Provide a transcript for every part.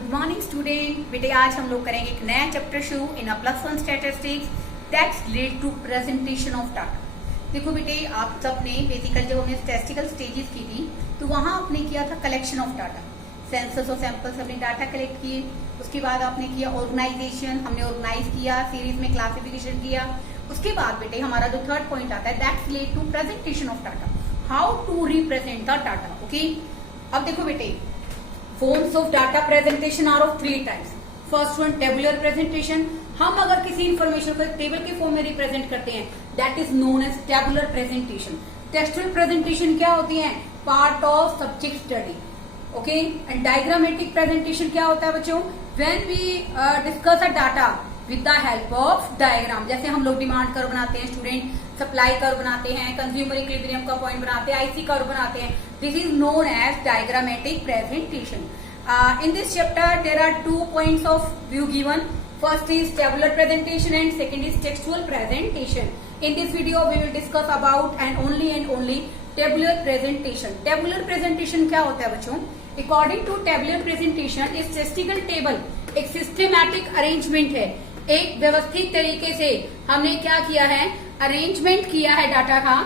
Good morning student. बेटे आज हम लोग करेंगे एक नया चैप्टर शुरू in a plus one statistics that's related to presentation of data. देखो बेटे आप सबने बेसिकली जब हमने स्टैटिस्टिकल स्टेजेस की थी तो वहां आपने किया था कलेक्शन ऑफ डाटा, सेंसस और सैंपल्स हमने डाटा कलेक्ट किए। उसके बाद आपने किया ऑर्गेनाइजेशन, हमने ऑर्गेनाइज किया, सीरीज में क्लासिफिकेशन किया। उसके बाद बेटे हमारा जो थर्ड पॉइंट आता है that's related to presentation of data, how to represent the data. Okay, अब देखो बेटे forms of data presentation are of three types. First one tabular presentation, हम अगर किसी इंफॉर्मेशन को टेबल के फॉर्म में रिप्रेजेंट करते हैं that is known as tabular presentation. Textual presentation क्या होती है? Part of subject study. Okay, and diagrammatic presentation क्या होता है बच्चों? When we discuss a data with the help of diagram. जैसे हम लोग डिमांड कर्व बनाते हैं स्टूडेंट, सप्लाई कर्व बनाते हैं, कंज्यूमर इक्विलिब्रियम का पॉइंट बनाते हैं, आईसी कर्व बनाते हैं। This is known as diagrammatic presentation. In this chapter there are 2 points of view given. First is tabular presentation and second is textual presentation. In this video we will discuss about and only tabular presentation. Tabular presentation क्या होता है बच्चों? According to tabular presentation, एक statistical table एक systematic arrangement है, एक व्यवस्थित तरीके से हमने क्या किया है? अरेंजमेंट किया है डाटा का,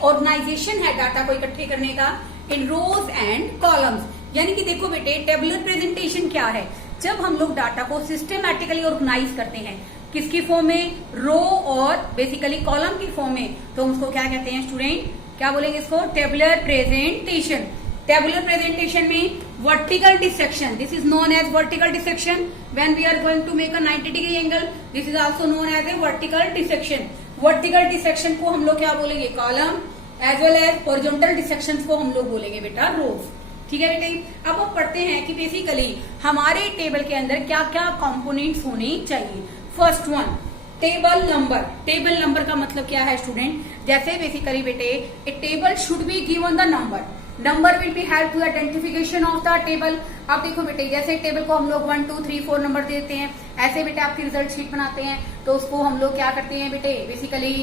ऑर्गेनाइजेशन है डाटा को इकट्ठे करने का इन रोज एंड कॉलम्स। यानी कि देखो बेटे टेबुलर प्रेजेंटेशन क्या है? जब हम लोग डाटा को सिस्टमैटिकली ऑर्गेनाइज करते हैं, किसकी फॉर्म में? रो और बेसिकली कॉलम की फॉर्म में, तो उसको क्या कहते हैं स्टूडेंट? क्या बोलेंगे इसको? Tabular presentation. टेबुलर प्रेजेंटेशन में vertical dissection, this is known as vertical dissection. When we are going to make a 90 degree angle, this is also known as a vertical dissection. Vertical dissection को हम लोग क्या बोलेंगे? Column, as well as horizontal dissection को हम लोग बोलेंगे बेटा रोज। ठीक है बेटे, अब हम पढ़ते हैं कि बेसिकली हमारे टेबल के अंदर क्या क्या कंपोनेंट्स होने चाहिए। First one table number. Table number का मतलब क्या है स्टूडेंट? जैसे बेसिकली बेटे a table should be given the number, number will be help to identification of the table. अब देखो बेटे जैसे टेबल को हम लोग 1 2 3 4 नंबर देते हैं, ऐसे बेटे आपकी रिजल्ट शीट बनाते हैं तो उसको हम लोग क्या करते हैं बेटे? बेसिकली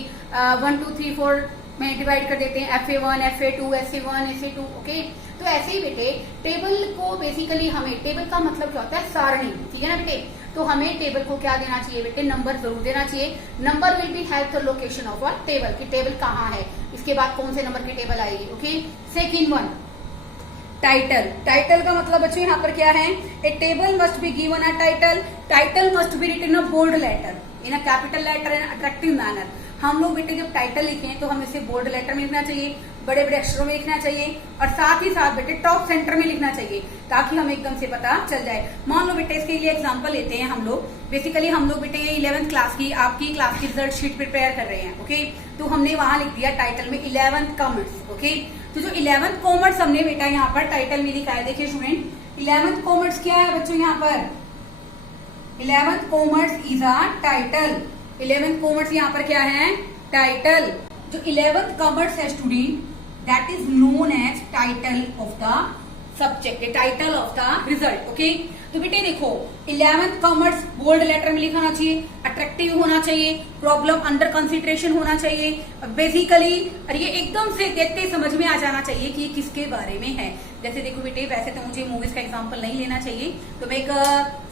1 2 3 4 में डिवाइड कर देते हैं, FA1 FA2 SA1 SA2। Okay, तो ऐसे ही बेटे टेबल को बेसिकली हमें, टेबल का मतलब क्या होता है? सारणी। ठीक है ना बेटे, तो हमें टेबल को क्या देना चाहिए बेटे? नंबर जरूर देना चाहिए। Number will be help the location of a table, कि टेबल कहाँ है, इसके बाद कौन से नंबर की टेबल आएगी। Okay, second one title. Title का मतलब बच्चों यहाँ पर क्या है? A table must be given a title, title must be written a bold letter in a capital letter in attractive manner. हम लोग बेटे जब टाइटल लिखें तो हमें इसे बोल्ड लेटर में लिखना चाहिए, बड़े बड़े अक्षरों में लिखना चाहिए, और साथ ही साथ बेटे टॉप सेंटर में लिखना चाहिए ताकि हमें एकदम से पता चल जाए। मान लो बेटे इसके लिए एग्जांपल लेते हैं हम लोग। बेसिकली हम लोग बेटे 11th क्लास की आपकी क्लास की रिजल्ट शीट प्रिपेयर कर रहे हैं। ओके, तो हमने वहां लिख दिया टाइटल में 11th कॉमर्स। ओके, तो जो 11th कॉमर्स हमने बेटा यहाँ पर टाइटल में लिखा है, देखिए स्टूडेंट 11th कॉमर्स क्या है बच्चों? यहाँ पर 11th commerce is a title. 11th commerce यहाँ पर क्या है? टाइटल। जो 11th कॉमर्स है student that is known as title of the subject, title of the result. Okay, तो बेटे देखो 11th कॉमर्स बोल्ड लेटर में लिखाना चाहिए, अट्रैक्टिव होना चाहिए, प्रॉब्लम अंडर कंसिडरेशन होना चाहिए, बेसिकली और ये एकदम से देखते समझ में आ जाना चाहिए कि ये किसके बारे में है। जैसे देखो बेटे वैसे तो मुझे मूवीज का एग्जांपल नहीं लेना चाहिए, तो मैं एक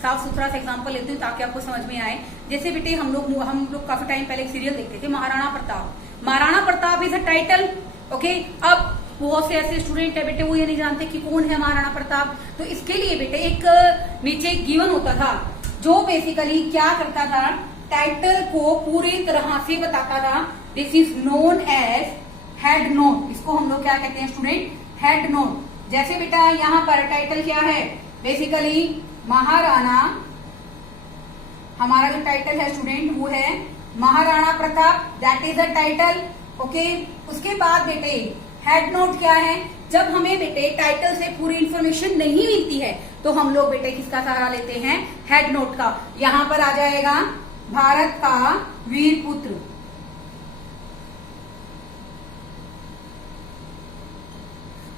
साफ सुथरा सा एग्जांपल लेती हूँ ताकि आपको समझ में आए। जैसे बेटे हम लोग काफी टाइम पहले एक सीरियल देखते थे, Maharana Pratap. Maharana Pratap is a title. Okay, अब बहुत से ऐसे स्टूडेंट है बेटे वो ये नहीं जानते कि कौन है महाराणा प्रताप, तो इसके लिए बेटे एक नीचे गिवन होता था जो बेसिकली क्या करता था? टाइटल को पूरी तरह से बताता था। This is known as head note. इसको हम लोग क्या कहते हैं स्टूडेंट? Head note. जैसे बेटा यहाँ पर टाइटल क्या है? बेसिकली महाराणा, हमारा जो टाइटल है स्टूडेंट वो है Maharana Pratap, that is a title. Okay, उसके बाद बेटे हेड नोट क्या है? जब हमें बेटे टाइटल से पूरी इंफॉर्मेशन नहीं मिलती है तो हम लोग बेटे किसका सहारा लेते हैं? हेड नोट का। यहां पर आ जाएगा भारत का वीर पुत्र।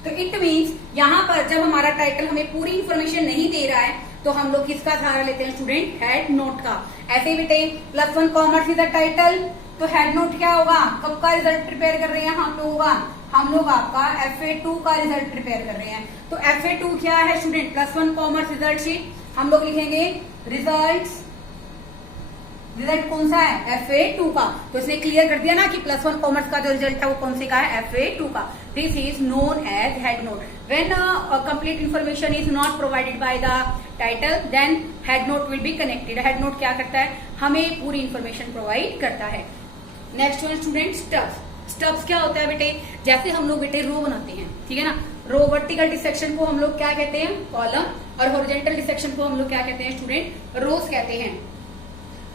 तो इट मीन्स यहां पर जब हमारा टाइटल हमें पूरी इंफॉर्मेशन नहीं दे रहा है तो हम लोग किसका सहारा लेते हैं स्टूडेंट? हेड नोट का। ऐसे बेटे +1 कॉमर्स इज द टाइटल, तो हेड नोट क्या होगा? कब का रिजल्ट प्रिपेयर कर रहे हैं हम लोग? हम लोग आपका FA2 का रिजल्ट प्रिपेयर कर रहे हैं। तो FA2 क्या है स्टूडेंट? +1 commerce result sheet. हम लोग लिखेंगे रिजल्ट कौन सा है, FA2 का। तो इसने क्लियर कर दिया ना कि +1 कॉमर्स का जो रिजल्ट है वो कौन से का है, FA2 का। This is known as head note. When complete information is not provided by the title then head note will be connected. Head note क्या करता है, हमें पूरी इंफॉर्मेशन प्रोवाइड करता है। Next one student, stubs. Stubs क्या होता है बेटे, जैसे हम लोग बेटे रो बनाते हैं, ठीक है ना। रो वर्टिकल डिसेक्शन को हम लोग क्या कहते हैं, कॉलम, और हॉरिजॉन्टल डिसेक्शन को हम लोग क्या कहते हैं स्टूडेंट, रोज कहते हैं।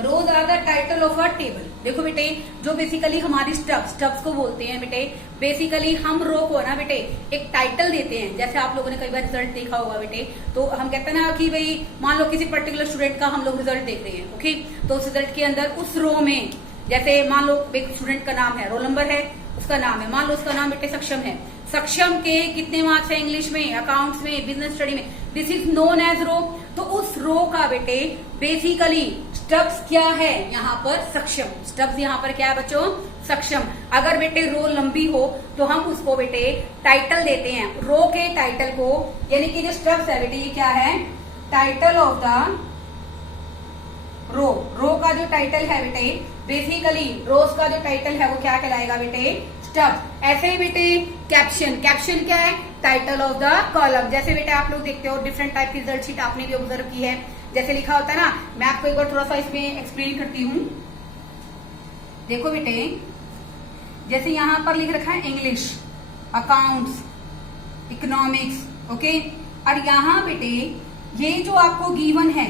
Rows are the title of a table. देखो बेटे, जो बेसिकली हमारी स्टब्स को बोलते हैं बेटे, बेसिकली हम रो को ना बेटे एक टाइटल देते हैं। जैसे आप लोगों ने कई बार रिजल्ट देखा होगा बेटे, तो हम कहते हैं ना कि भाई मान लो किसी पर्टिकुलर स्टूडेंट का हम लोग रिजल्ट देख रहे हैं, ओके। तो उस रिजल्ट के अंदर उस रो में, जैसे मान लो एक स्टूडेंट का नाम है, रोल नंबर है, उसका नाम है, मान लो उसका नाम बेटे सक्षम है। सक्षम के कितने मार्क्स है इंग्लिश में, अकाउंट्स में, बिजनेस स्टडी में, दिस इज नोन एज रो। तो उस रो का बेटे बेसिकली स्टब्स क्या है, यहाँ पर सक्षम। स्टब्स यहाँ पर क्या है बच्चों, सक्षम। अगर बेटे रो लंबी हो तो हम उसको बेटे टाइटल देते हैं, रो के टाइटल को, यानी कि जो स्टब्स है बेटे ये क्या है, टाइटल ऑफ द रो। रो का जो टाइटल है बेटे, बेसिकली रोज का जो टाइटल है वो क्या कहलाएगा बेटे, स्टब्स। ऐसे ही बेटे कैप्शन, कैप्शन क्या है, टाइटल ऑफ द कॉलम। जैसे बेटे आप लोग देखते हो डिफरेंट टाइप की रिजल्ट शीट आपने भी ऑब्जर्व की है, जैसे लिखा होता है ना, मैं आपको एक बार थोड़ा सा इसमें एक्सप्लेन करती हूँ। देखो बेटे, जैसे यहाँ पर लिख रखा है इंग्लिश, अकाउंट्स, इकोनॉमिक्स, ओके। और यहाँ बेटे ये जो आपको गिवन है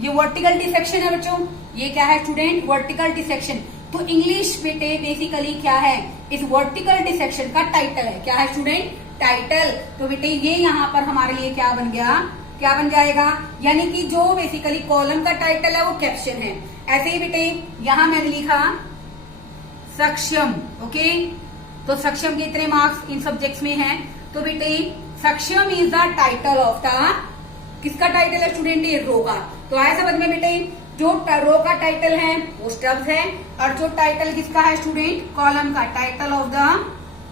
ये वर्टिकल डिसेक्शन है बच्चों। ये क्या है स्टूडेंट, वर्टिकल डिसेक्शन। तो इंग्लिश बेटे बेसिकली क्या है, इस वर्टिकल डिसेक्शन का टाइटल है। क्या है स्टूडेंट, टाइटल। तो बेटे ये यहाँ पर हमारे लिए क्या बन गया, क्या बन जाएगा, यानी कि जो बेसिकली कॉलम का टाइटल है वो कैप्शन है। ऐसे ही बेटे यहां मैंने लिखा सक्षम, ओके। तो सक्षम के इतने मार्क्स इन सब्जेक्ट्स में हैं। तो बेटे सक्षम is the title of the, किसका टाइटल है स्टूडेंट, ये रो का। तो आया समझ में बेटे, जो रो का टाइटल है वो स्टब्स है, और जो टाइटल किसका है स्टूडेंट, कॉलम का, टाइटल ऑफ द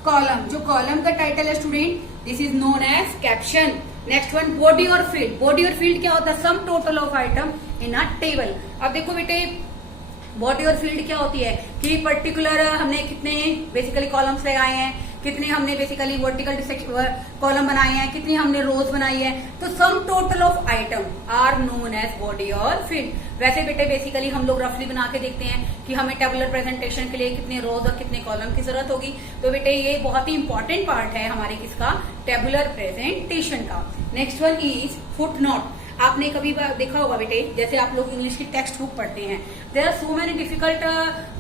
कॉलम। जो कॉलम का टाइटल है student, this is known as caption. Next one, body और फील्ड। बॉडी और फील्ड क्या होता है, sum total of item in a table. अब देखो बेटे बॉडी और फील्ड क्या होती है कि पर्टिकुलर हमने कितने बेसिकली कॉलम्स लगाए हैं, कितने हमने बेसिकली वर्टिकल कॉलम बनाए हैं, कितनी हमने रोज बनाई है। तो sum total of item are known as body और फील्ड। वैसे बेटे बेसिकली हम लोग रफली बना के देखते हैं कि हमें टेबुलर प्रेजेंटेशन के लिए कितने रोज और कितने कॉलम की जरूरत होगी। तो बेटे ये बहुत ही इंपॉर्टेंट पार्ट है हमारे किसका, टेबुलर प्रेजेंटेशन का। Next one is foot note. आपने कभी देखा होगा बेटे, जैसे आप लोग इंग्लिश की टेक्स्ट बुक पढ़ते हैं, there are so many difficult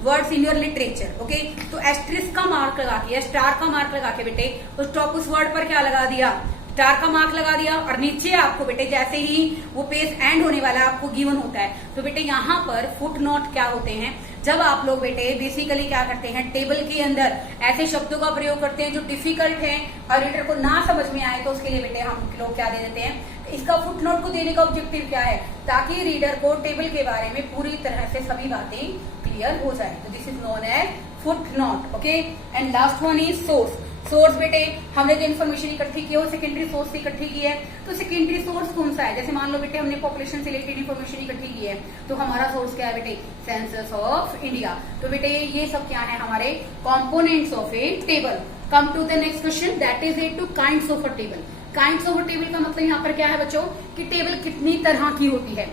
words in your literature, okay. तो एस्ट्रिस्क का मार्क लगा के, स्टार का मार्क लगा के बेटे उस टॉप उस वर्ड पर क्या लगा दिया, स्टार का मार्क लगा दिया, और नीचे आपको बेटे जैसे ही वो पेज एंड होने वाला है आपको गिवन होता है। तो बेटे यहाँ पर फुट नोट क्या होते हैं, जब आप लोग बेटे बेसिकली क्या करते हैं, टेबल के अंदर ऐसे शब्दों का प्रयोग करते हैं जो डिफिकल्ट है और रीडर को ना समझ में आए, तो उसके लिए बेटे हम लोग क्या दे देते हैं, इसका फुटनोट को देने का ऑब्जेक्टिव क्या है, ताकि रीडर को टेबल के बारे में पूरी तरह से सभी बातें क्लियर हो जाए। तो this is known as footnote, okay. And last one is source. Source बेटे हमने जो इन्फॉर्मेशन इकट्ठी की है वो सेकेंडरी सोर्स से इकट्ठी की है। तो सेकेंडरी सोर्स कौन सा है, जैसे मान लो बेटे हमने पॉपुलेशन से रिलेटेड इन्फॉर्मेशन इकट्ठी की है, तो हमारा सोर्स क्या है बेटे, सेंसस ऑफ इंडिया। तो बेटे ये सब क्या है, हमारे components of a table. Come to the next question, that is a two kinds of a table. Kinds of a table का मतलब यहाँ पर क्या है बच्चों, कि टेबल कितनी तरह की होती है।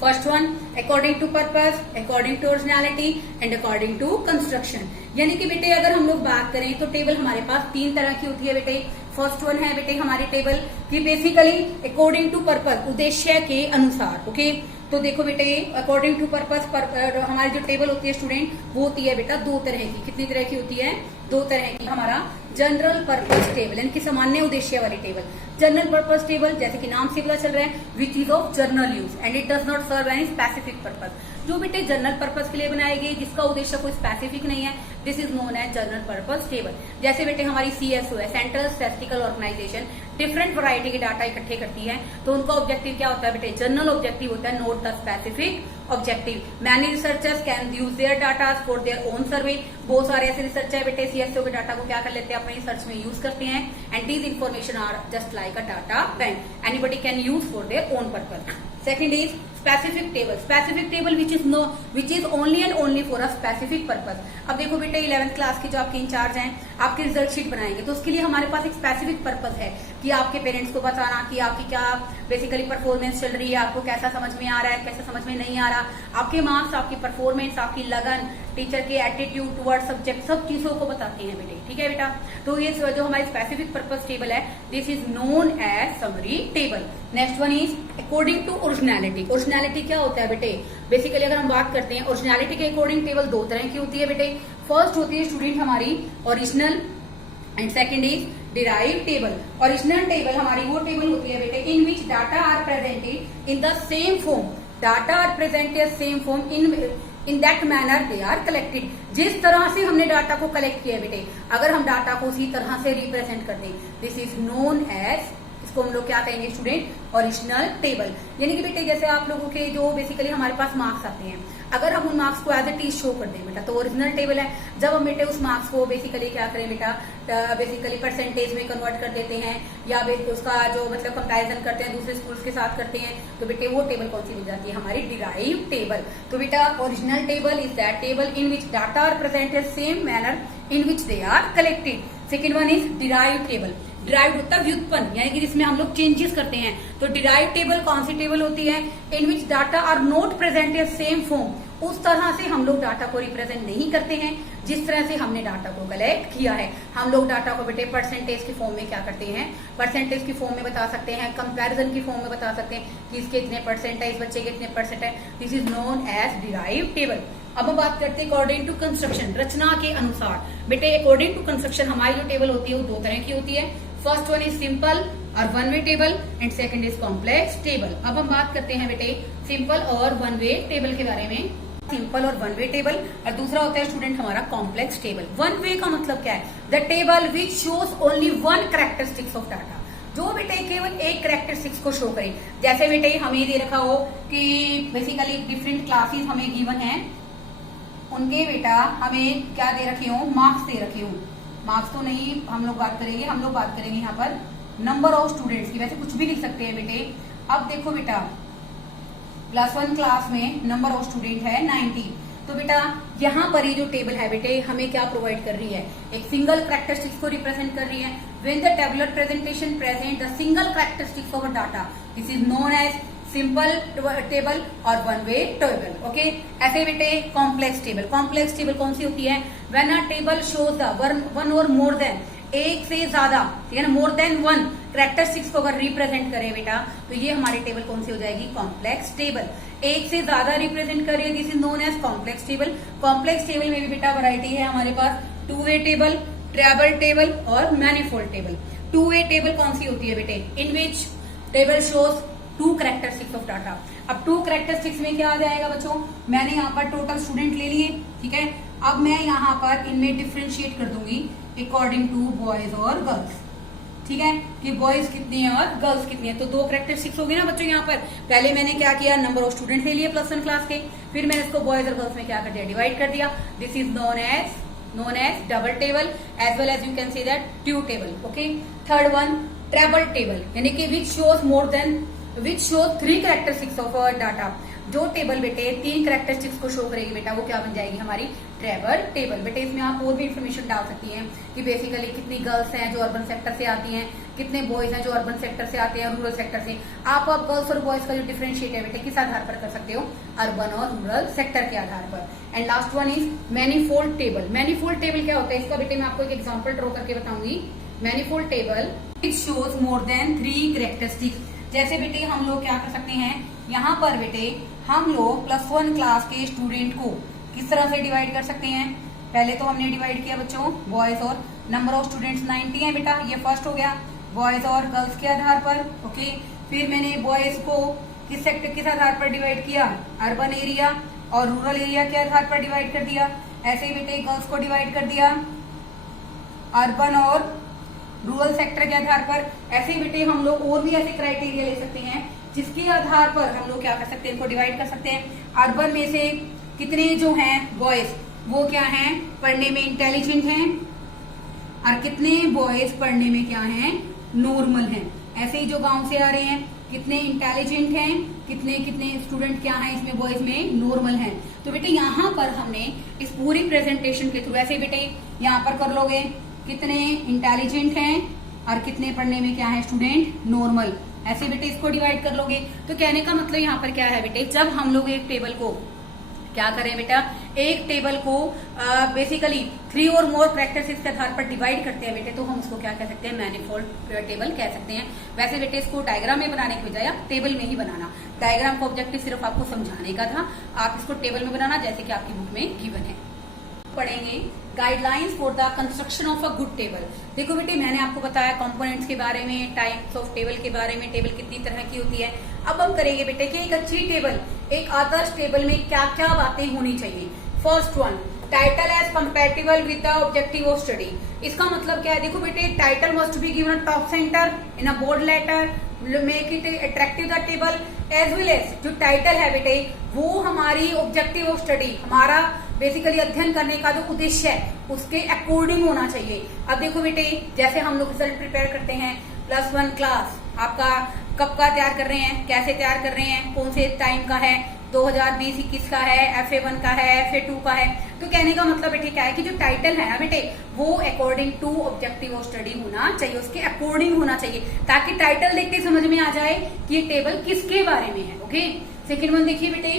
First one, according to purpose, according to originality and according to construction. यानी कि बेटे अगर हम लोग बात करें तो टेबल हमारे पास 3 तरह की होती है बेटे। फर्स्ट वन है बेटे हमारी टेबल की बेसिकली अकॉर्डिंग टू पर्पस, उद्देश्य के अनुसार, ओके। तो देखो बेटे अकॉर्डिंग टू पर्पस हमारी जो टेबल होती है स्टूडेंट, वो होती है बेटा 2 तरह की। कितनी तरह की होती है, 2 तरह की। हमारा जनरल पर्पस टेबल यानी कि सामान्य उद्देश्य वाली टेबल। जनरल पर्पस टेबल जैसे कि नाम से पता चल रहा है, which is of general use and it does not serve any specific purpose. जो बेटे जनरल पर्पज के लिए बनाई गई, जिसका उद्देश्य कोई स्पेसिफिक नहीं है, this is known as general purpose table. जैसे बेटे हमारी CSO है, central statistical organisation, different variety के डाटा इकट्ठे करती है, तो उनका ऑब्जेक्टिव क्या होता है बेटे, जनरल ऑब्जेक्टिव होता है, not the specific objective. Many researchers can use their data for their own survey. बहुत सारे ऐसे रिसर्च है बेटे, CSO के डाटा को क्या कर लेते हैं, अपने रिसर्च में यूज करते हैं। And these information are just like a data bank, anybody can use for their own purpose. Second is specific table. Specific table which is only and only for a specific purpose. अब देखो बेटे 11th class के जो आपके in charge हैं, आपकी result sheet बनाएंगे, तो उसके लिए हमारे पास एक स्पेसिफिक पर्पस है कि आपके पेरेंट्स को बताना कि आपकी क्या बेसिकली परफॉर्मेंस चल रही है, आपको कैसा समझ में आ रहा है, कैसा समझ में नहीं आ रहा, आपके मार्क्स, आपकी परफॉर्मेंस, आपकी लगन, टीचर के एटीट्यूड टुवर्ड सब्जेक्ट, सब चीजों को बताते हैं बेटे। ठीक है बेटा, तो ये जो हमारी स्पेसिफिक पर्पस टेबल है, this is known as summary table. Next one is according to originality. Originality क्या होता है बेटे, बेसिकली अगर हम बात करते हैं ओरिजिनलिटी के अकॉर्डिंग, टेबल दो तरह की होती है बेटे। फर्स्ट होती है स्टूडेंट हमारी original, and second is derive table. Original table हमारी वो टेबल होती है बेटे in which data are presented in the same form, data are presented same form in that manner they are collected. जिस तरह से हमने डाटा को कलेक्ट किया बेटे, अगर हम डाटा को उसी तरह से रिप्रेजेंट कर दें, दिस इज नोन एज, इसको हम लोग क्या कहेंगे स्टूडेंट, ओरिजिनल टेबल। यानी कि बेटे जैसे आप लोगों के जो बेसिकली हमारे पास मार्क्स आते हैं, अगर हम उन मार्क्स को एज ए टीज शो कर दें बेटा, तो ओरिजिनल टेबल है। जब हम बेटे उस मार्क्स को बेसिकली क्या करें बेटा, बेसिकली परसेंटेज में कन्वर्ट कर देते हैं, या उसका जो मतलब कंपैरिजन करते हैं दूसरे स्कूल्स के साथ करते हैं, तो बेटे वो टेबल कौन सी मिल जाती है, हमारी डिराइव टेबल। तो बेटा original table is that table in which data are presented same manner in which they are collected. Second one is derive table. Derive होता है व्युत्पन्न, यानी कि जिसमें हम लोग चेंजेस करते हैं। तो डिराइव टेबल कौन सी टेबल होती है, in which data are not presented same form, उस तरह से हम लोग डाटा को रिप्रेजेंट नहीं करते हैं जिस तरह से हमने डाटा को कलेक्ट किया है। हम लोग डाटा को बेटे परसेंटेज की फॉर्म में क्या करते हैं, परसेंटेज की फॉर्म में बता सकते हैं, कंपैरिजन की फॉर्म में बता सकते हैं कि इसके इतने परसेंट है, इस बच्चे के इतने परसेंट है। This is known as derive table. अब हम बात करते हैं अकॉर्डिंग टू कंस्ट्रक्शन, रचना के अनुसार। बेटे अकॉर्डिंग टू कंस्ट्रक्शन हमारी जो टेबल होती है वो दो तरह की होती है। फर्स्ट वन इज सिंपल और one way table, and second is complex table. अब हम बात करते हैं बेटे सिंपल और वन वे टेबल के बारे में। सिंपल और वन वे टेबल, और दूसरा होता है स्टूडेंट हमारा कॉम्प्लेक्स टेबल। वन वे का मतलब क्या है, the table which shows only one characteristics of data, जो बेटे केवल एक कैरेक्टरिस्टिक्स को शो करे। जैसे बेटे हमें दे रखा हो कि बेसिकली डिफरेंट क्लासेस हमें गिवन है, उनके बेटा हमें क्या दे रखे हो, मार्क्स दे रखे हो। मार्क्स तो नहीं हम लोग बात करेंगे, हम लोग बात करेंगे यहाँ पर नंबर ऑफ स्टूडेंट्स की। वैसे कुछ भी लिख सकते हैं बेटे। अब देखो बेटा क्लास 1 क्लास में नंबर ऑफ स्टूडेंट है 90, तो बेटा यहाँ पर ये जो टेबल है बेटे हमें क्या प्रोवाइड कर रही है, एक सिंगल कैरेक्टरिस्टिक्स को रिप्रेजेंट कर रही है। When the tabular presentation present the single characteristics of data, this is known as simple table और वन वे टेबल। ओके, ऐसे बेटे कॉम्प्लेक्स टेबल। कॉम्प्लेक्स टेबल कौन सी होती है, when a table shows the one और मोर देन, एक से ज्यादा, ठीक है ना, मोर देन वन कैरेक्टरिस्टिक्स को अगर रिप्रेजेंट करें बेटा, तो ये हमारी टेबल कौन सी हो जाएगी, कॉम्प्लेक्स टेबल। एक से ज्यादा रिप्रेजेंट कर रही है, this is known as complex table. Complex table में भी बेटा वैरायटी है हमारे पास, two way table, treble table और manifold table. Two way table कौन सी होती है बेटे, in which table shows two characteristics of data. अब टू कैरेक्टरिस्टिक्स में क्या आ जाएगा बच्चों, मैंने यहाँ पर टोटल स्टूडेंट ले लिए, ठीक है। अब मैं यहाँ पर इनमें डिफ्रेंशिएट कर दूंगी अकॉर्डिंग टू बॉयज और गर्ल्स, ठीक है, कि बॉयज कितने हैं और गर्ल्स कितनी है। तो दो कैरेक्टरिस्टिक्स हो गई ना बच्चों। यहाँ पर पहले मैंने क्या किया, नंबर ऑफ स्टूडेंट ले लिए प्लस 1 क्लास के, फिर मैंने इसको बॉयज और गर्ल्स में क्या कर दिया, डिवाइड कर दिया। This is known as double table, as well as you can see that two table. Okay, third one treble table, यानी कि which shows more than, which show 3 characteristics of data. जो table बेटे 3 characteristics को show करेगी बेटा, वो क्या बन जाएगी, हमारी ट्रेबल टेबल। बेटे इसमें आप और भी इन्फॉर्मेशन डाल सकती हैं कि बेसिकली कितनी गर्ल्स हैं जो अर्बन सेक्टर से आती हैं, कितने बॉयज हैं जो अर्बन सेक्टर से आते हैं, रूरल सेक्टर से। आप अब गर्ल्स और बॉयज का जो डिफरेंशिएट है बेटे किस आधार पर कर सकते हो, अर्बन और रूरल सेक्टर के आधार पर। And last one is manifold table. Manifold table क्या होता है, इसका बेटे मैं आपको एक एग्जाम्पल ड्रॉ करके बताऊंगी। Manifold table it shows more then 3 characteristics. जैसे बेटे हम लोग क्या कर सकते हैं, यहाँ पर बेटे हम लोग प्लस 1 क्लास के स्टूडेंट को किस तरह से डिवाइड कर सकते हैं। पहले तो हमने डिवाइड किया बच्चों बॉयज और, नंबर ऑफ स्टूडेंट्स 90 है बेटा, ये फर्स्ट हो गया, बॉयज और गर्ल्स के आधार पर। ओके, फिर मैंने बॉयज को किस सेक्टर किस आधार पर डिवाइड किया, अर्बन एरिया, और रूरल एरिया के आधार पर डिवाइड कर दिया। ऐसे ही बेटे गर्ल्स को डिवाइड कर दिया अर्बन और रूरल सेक्टर के आधार पर। ऐसे ही बेटे हम लोग और भी ऐसे क्राइटेरिया ले सकते हैं जिसके आधार पर हम लोग क्या कर सकते हैं, इनको डिवाइड कर सकते हैं। अर्बन में से कितने जो हैं बॉयज वो क्या हैं, पढ़ने में इंटेलिजेंट हैं, और कितने बॉयज पढ़ने में क्या हैं, नॉर्मल हैं। ऐसे ही जो गांव से आ रहे हैं कितने इंटेलिजेंट हैं, कितने कितने स्टूडेंट क्या हैं इसमें बॉयज में नॉर्मल हैं। तो बेटे यहाँ पर हमने इस पूरी प्रेजेंटेशन के थ्रू ऐसे बेटे यहाँ पर कर लोगे कितने इंटेलिजेंट हैं और कितने पढ़ने में क्या है स्टूडेंट नॉर्मल। ऐसे बेटे इसको डिवाइड कर लोगे। तो कहने का मतलब यहाँ पर क्या है बेटे, जब हम लोग एक टेबल को क्या करें बेटा, एक टेबल को बेसिकली 3 और मोर प्रैक्टिसेस के आधार पर डिवाइड करते हैं बेटे, तो हम उसको क्या कह सकते हैं, मैनिफोल्ड टेबल कह सकते हैं। वैसे बेटे इसको डायग्राम में बनाने के बजाय टेबल में ही बनाना। डायग्राम का ऑब्जेक्टिव सिर्फ आपको समझाने का था, आप इसको टेबल में बनाना जैसे कि आपकी बुक में गिवन है। पढ़ेंगे guidelines for the construction of a good table. देखो बेटे मैंने आपको बताया कंपोनेंट्स के बारे में, टाइप्स ऑफ टेबल के बारे में, टेबल कितनी तरह की होती है। अब हम करेंगे बेटे कि एक अच्छी टेबल, एक आदर्श टेबल में क्या क्या बातें होनी चाहिए। First one, title as compatible with the objective of study. इसका मतलब क्या है, देखो बेटे title must be given top centre in a bold letter, make it attractive the table, as well as जो टाइटल है बेटे वो हमारी ऑब्जेक्टिव ऑफ स्टडी, हमारा बेसिकली अध्ययन करने का जो उद्देश्य है उसके अकॉर्डिंग होना चाहिए। अब देखो बेटे जैसे हम लोग रिजल्ट प्रिपेयर करते हैं, +1 क्लास आपका कब का तैयार कर रहे हैं, कैसे तैयार कर रहे हैं, कौन से टाइम का है, 2020-21 का है, FA1 का है, FA2 का है। तो कहने का मतलब बेटे क्या है कि जो टाइटल है ना बेटे वो according to objective of study होना चाहिए, उसके अकॉर्डिंग होना चाहिए, ताकि टाइटल देखते समझ में आ जाए कि ये टेबल किसके बारे में है। ओके, सेकेंड वन देखिए बेटे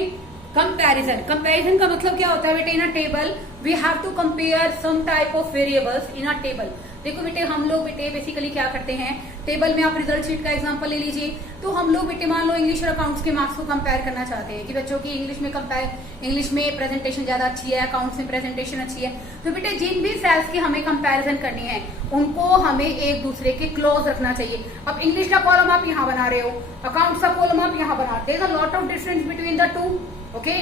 कंपैरिजन। कंपैरिजन का मतलब क्या होता है बेटे, in a table we have to compare some type of variables in a table. देखो बेटे हम लोग बेटे बेसिकली क्या करते हैं, टेबल में आप रिजल्ट शीट का एग्जांपल ले लीजिए, तो हम लोग बेटे मान लो इंग्लिश और अकाउंट्स के मार्क्स को कंपेयर करना चाहते हैं कि बच्चों की इंग्लिश में प्रेजेंटेशन ज्यादा अच्छी है, अकाउंट्स में प्रेजेंटेशन अच्छी है। तो बेटे जिन भी सेल्स की हमें कंपैरिजन करनी है उनको हमें एक दूसरे के क्लोज रखना चाहिए। अब इंग्लिश का कॉलम आप यहाँ बना रहे हो, अकाउंट्स का कॉलम आप यहाँ बनाते हैं, lot of difference between the two. Okay,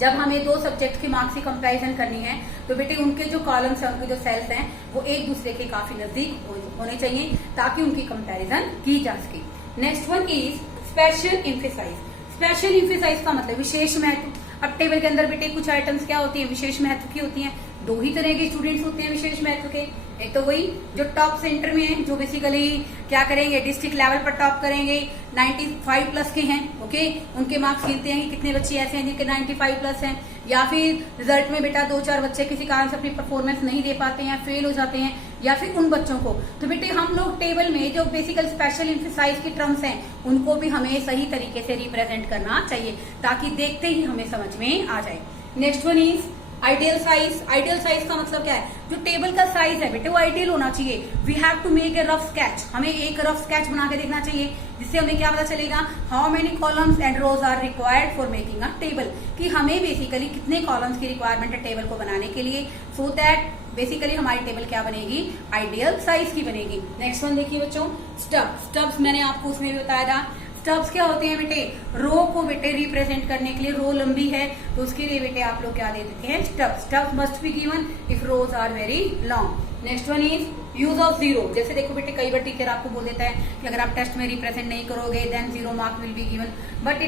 जब हमें 2 सब्जेक्ट की मार्क्स की कंपैरिजन करनी है तो बेटे उनके जो कॉलम्स हैं, उनके जो सेल्स हैं वो एक दूसरे के काफी नजदीक होने चाहिए ताकि उनकी कंपैरिजन की जा सके। Next one is special emphasise. Special emphasise का मतलब विशेष महत्व। अब टेबल के अंदर बेटे कुछ आइटम्स क्या होती है, विशेष महत्व की होती हैं। 2 ही तरह के स्टूडेंट्स होते हैं विशेष महत्व के, एक तो वही जो टॉप सेंटर में है, जो बेसिकली क्या करेंगे डिस्ट्रिक्ट लेवल पर टॉप करेंगे, 95+ के हैं। ओके, उनके मार्क्स गिनते हैं कि कितने बच्चे ऐसे हैं जिनके 95+ हैं, या फिर रिजल्ट में बेटा 2-4 बच्चे किसी कारण से अपनी परफॉर्मेंस नहीं दे पाते हैं, फेल हो जाते हैं, या फिर उन बच्चों को। तो बेटे हम लोग टेबल में जो बेसिकल स्पेशल एम्फेसाइज की टर्म्स हैं उनको भी हमें सही तरीके से रिप्रेजेंट करना चाहिए ताकि देखते ही हमें समझ में आ जाए। Next one is ideal size. Ideal size का मतलब क्या है, जो टेबल का साइज है बेटे वो आइडियल होना चाहिए। We have to make a rough sketch, हमें एक रफ स्केच बना के देखना चाहिए जिससे हमें क्या पता चलेगा, how many columns and rows are required for making a table, कि हमें बेसिकली कितने कॉलम्स की रिक्वायरमेंट है टेबल को बनाने के लिए, सो दैट बेसिकली हमारी टेबल क्या बनेगी, आइडियल साइज की बनेगी। नेक्स्ट वन देखिए बच्चों, स्टब्स। स्टब्स मैंने आपको उसमें भी बताया था। स्टब्स क्या होते हैं बेटे, रो को बेटे रिप्रेजेंट करने के लिए, रो लंबी है तो उसके लिए बेटे आप लोग क्या दे देते हैं, stubs. Stubs must be given if rows are very long. Next one is use of zero. जैसे देखो बेटे कई बार टीचर आपको बोल देता है कि अगर आप टेस्ट में रिप्रेजेंट नहीं करोगे then 0 mark will be given, but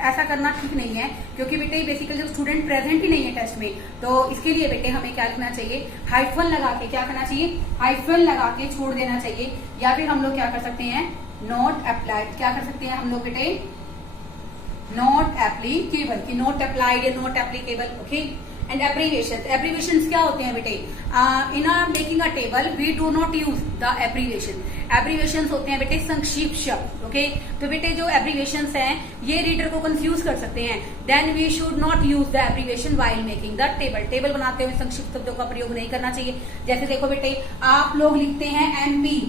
ऐसा करना ठीक नहीं है क्योंकि बेटे बेसिकली जो स्टूडेंट प्रेजेंट ही नहीं है टेस्ट में, तो इसके लिए बेटे हमें क्या लिखना चाहिए, हाइफन लगा के क्या करना चाहिए, हाइफन लगा के छोड़ देना चाहिए, या फिर हम लोग क्या कर सकते हैं, नॉट अप्लाइड, क्या कर सकते हैं हम लोग बेटे, नॉट एप्लीकेबल, की नॉट अप्लाइड या not applicable. Okay, and abbreviation. Abbreviation क्या होते हैं बेटे, in making a table we do not use the abbreviation. Abbreviation होते हैं बेटे संक्षिप्त शब्द। ओके, तो बेटे जो एब्रीविएशन हैं ये रीडर को कंफ्यूज कर सकते हैं, then we should not use the abbreviation while making the table. Table बनाते हुए संक्षिप्त शब्दों का प्रयोग नहीं करना चाहिए। जैसे देखो बेटे आप लोग लिखते हैं एमपी,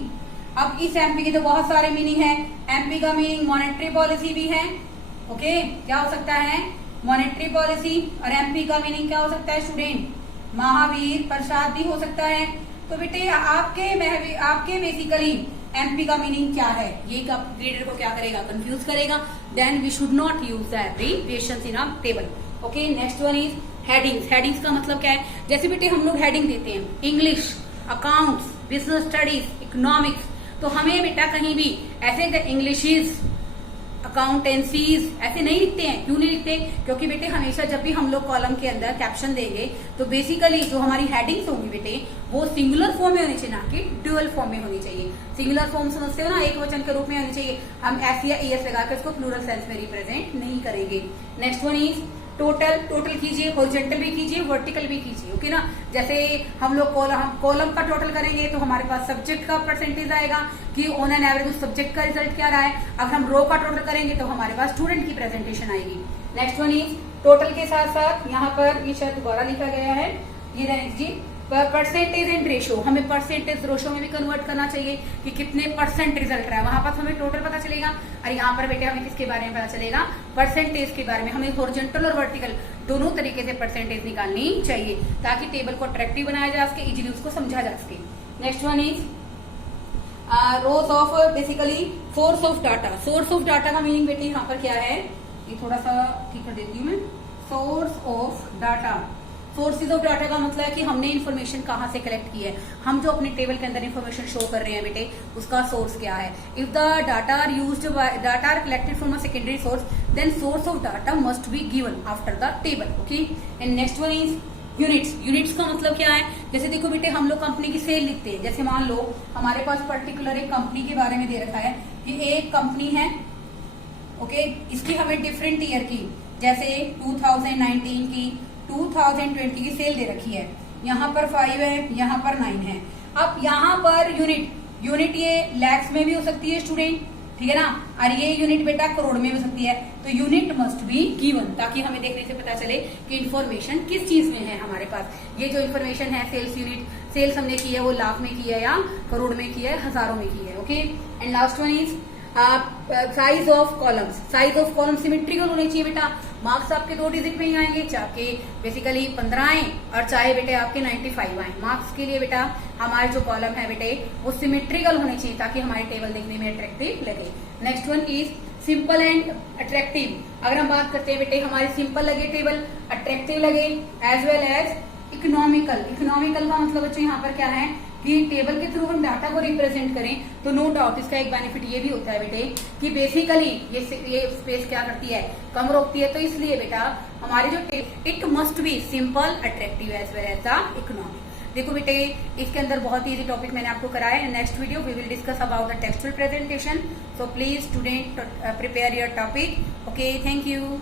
अब इस एमपी के तो बहुत सारे मीनिंग है। एमपी का मीनिंग मॉनेटरी पॉलिसी भी है। ओके, क्या हो सकता है, मॉनेटरी पॉलिसी, और एमपी का मीनिंग क्या हो सकता है स्टूडेंट, महावीर प्रसाद भी हो सकता है। तो बेटे आपके बेसिकली एमपी का मीनिंग क्या है, ये रीडर को क्या करेगा, कंफ्यूज करेगा। Then we should not use the abbreviations in a table. Okay, next one is headings. Headings का मतलब क्या है? जैसे बेटे हम लोग हेडिंग देते हैं English, accounts, business studies, economics, तो हमें बेटा कहीं भी ऐसे इंग्लिश इज, अकाउंटेंसीज ऐसे नहीं लिखते हैं। क्यों नहीं लिखते? क्योंकि बेटे हमेशा जब भी हम लोग कॉलम के अंदर कैप्शन देंगे तो बेसिकली जो हमारी हेडिंग्स होंगी बेटे वो सिंगुलर फॉर्म में होनी चाहिए, ना कि ड्यूअल फॉर्म में होनी चाहिए। सिंगुलर फॉर्म समझते हो ना, एक वचन के रूप में होनी चाहिए। हम एस या एस लगाकर इसको प्लूरल सेंस में रिप्रेजेंट नहीं करेंगे। Next one is total. Total कीजिए, हॉरिजॉन्टल भी कीजिए, वर्टिकल भी कीजिए, ओके ना। जैसे हम लोग कॉलम का टोटल करेंगे तो हमारे पास सब्जेक्ट का परसेंटेज आएगा कि ऑन एन एवरेज उस सब्जेक्ट का रिजल्ट क्या रहा है। अगर हम रो का टोटल करेंगे तो हमारे पास स्टूडेंट की प्रेजेंटेशन आएगी। नेक्स्ट वन इज टोटल के साथ साथ यहाँ पर ये शायद दोबारा लिखा गया है, ये नेक्स्ट जी परसेंटेज एंड रेशो। हमें परसेंटेज रेशो में भी कन्वर्ट करना चाहिए कि कितने परसेंट रिजल्ट रहा है। वहां पर हमें टोटल पता चलेगा और यहाँ पर बेटे हमें किसके बारे में पता चलेगा? परसेंटेज के बारे में। हमें हॉरिजॉन्टल और वर्टिकल दोनों तरीके से परसेंटेज निकालनी चाहिए ताकि टेबल को अट्रैक्टिव बनाया जा सके, इजीली उसको समझा जा सके। Next one is rose of, basically source of data. Source of data का मीनिंग बेटे यहाँ पर क्या है, ये थोड़ा सा ठीक कर देती हूँ मैं। Source of data, sources of data का मतलब है कि हमने इन्फॉर्मेशन कहाँ से कलेक्ट की है। हम जो अपने टेबल के अंदर इन्फॉर्मेशन शो कर रहे हैं बेटे उसका सोर्स क्या है। If the data are used by, data are collected from a secondary source, then source of data must be given after the table, okay. And next one is units. Units का मतलब क्या है? जैसे देखो बेटे हम लोग कंपनी की सेल लिखते हैं। जैसे मान लो हमारे पास पर्टिकुलर एक कंपनी के बारे में दे रखा है कि एक कंपनी है, ओके, इसकी हमें डिफरेंट ईयर की, जैसे 2019 की, 2020 की सेल दे रखी है। यहाँ पर 5 है, यहाँ पर 9 है। अब यहाँ पर यूनिट ये लैक्स में भी हो सकती है स्टूडेंट, ठीक है ना, और ये यूनिट बेटा करोड़ में हो सकती है। तो यूनिट मस्ट बी गिवन ताकि हमें देखने से पता चले कि इन्फॉर्मेशन किस चीज में है हमारे पास। ये जो इन्फॉर्मेशन है सेल्स यूनिट, सेल्स हमने की है वो लाख में की है या करोड़ में की है, हजारों में की है, okay. And last one is size of columns. Size of column symmetrical होने चाहिए बेटा। मार्क्स आपके 2 डिजिट में ही आएंगे, चाहे बेसिकली 15 आए और चाहे बेटे आपके 95 आए। मार्क्स के लिए बेटा हमारे जो कॉलम है बेटे वो सिमेट्रिकल होने चाहिए ताकि हमारी टेबल देखने में अट्रैक्टिव लगे। Next one is simple and attractive. अगर हम बात करते हैं बेटे हमारे सिंपल लगे टेबल, अट्रैक्टिव लगे, as well as economical. Economical का मतलब बच्चों यहाँ पर क्या है कि टेबल के थ्रू हम डाटा को रिप्रेजेंट करें तो नो डाउट इसका एक बेनिफिट ये भी होता है बेटे कि बेसिकली ये स्पेस क्या करती है, कम रोकती है। तो इसलिए बेटा हमारी जो it must be simple, attractive as well as the economic. देखो बेटे इसके अंदर बहुत इजी टॉपिक मैंने आपको कराया है। Next video we will discuss about the textual presentation. So please student prepare your topic, okay. Thank you.